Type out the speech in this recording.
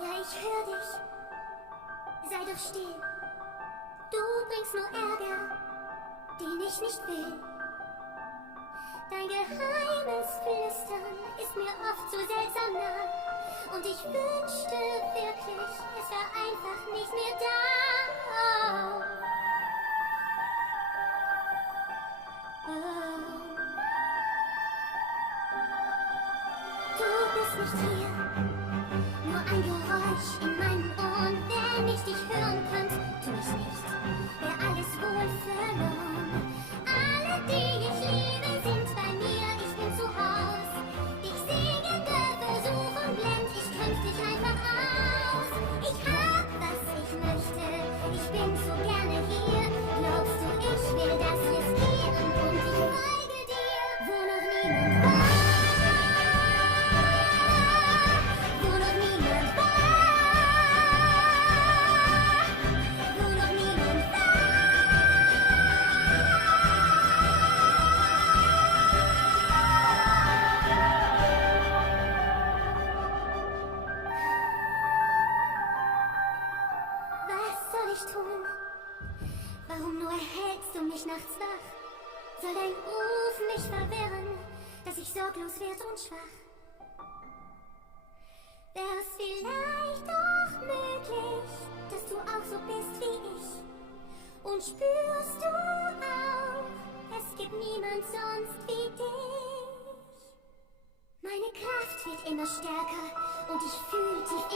Ja, ich höre dich. Sei doch still. Du bringst nur Ärger, den ich nicht will. Dein geheimes Flüstern ist mir oft so seltsam nah. Und ich wünschte wirklich, es war einfach nicht mehr da. Oh. Oh. Du bist nicht hier, nur ein Geräusch in meinen Ohren. Wenn ich dich hören könnte, tu ich nicht, wär alles wohl verloren. Alle, die ich liebe, sind bei mir, ich bin zu Haus. Dich singende Versuchung blend, ich kämpf dich einfach aus. Ich hab, was ich möchte, ich bin zu gerne hier. Glaubst du, ich will das riskieren und ich folge dir, wo noch niemand war. Wo noch niemand war. Wo noch niemand war. Was soll ich tun? Warum nur hältst du mich nachts wach? Soll dein Ruf mich verwirren, dass ich sorglos werd und schwach? Wär's vielleicht doch möglich, dass du auch so bist wie ich? Und spürst du auch, es gibt niemand sonst wie dich? Meine Kraft wird immer stärker und ich fühl tief